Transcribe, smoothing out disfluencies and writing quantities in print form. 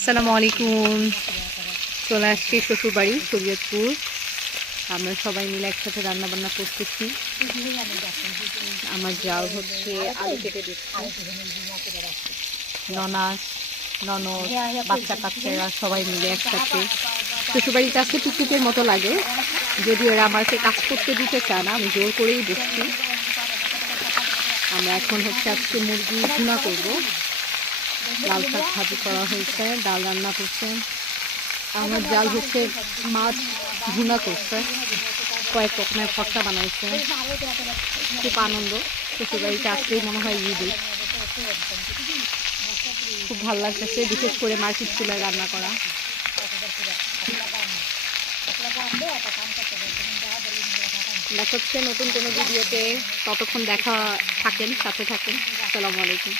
আসসালামু আলাইকুম। চলে আসছি শ্বশুরবাড়ি শরীয়তপুর। আমরা সবাই মিলে একসাথে রান্না বান্না করতেছি। আমার জাল হচ্ছে আলু কেটে দিচ্ছে, ননাস ননদ বাচ্চা কাচ্চারা সবাই মিলে একসাথে। শ্বশুরবাড়ির কাছে পিকনিকের মতো লাগে, যদিও এরা আমাকে কাজ করতে দিতে চায় না, আমি জোর করেই বসছি। আমরা এখন হচ্ছে আজকে মুরগি ভুনা করব। লাল শাক ভাজি করা হয়েছে, ডাল রান্না করছে। আমার জাল হচ্ছে মাছ ভুনা করছে, কয়েক রকমের ভর্তা বানাইছে। খুব আনন্দ। শ্বশুরবাড়িতে আসলেই মনে হয় ঈদ। খুব ভালো লাগতেছে, বিশেষ করে মার্কেট চুলায় রান্না করা। দেখা হচ্ছে নতুন কোনো ভিডিওতে, ততক্ষণ দেখা থাকেন, সাথে থাকেন। আসসালামু আলাইকুম।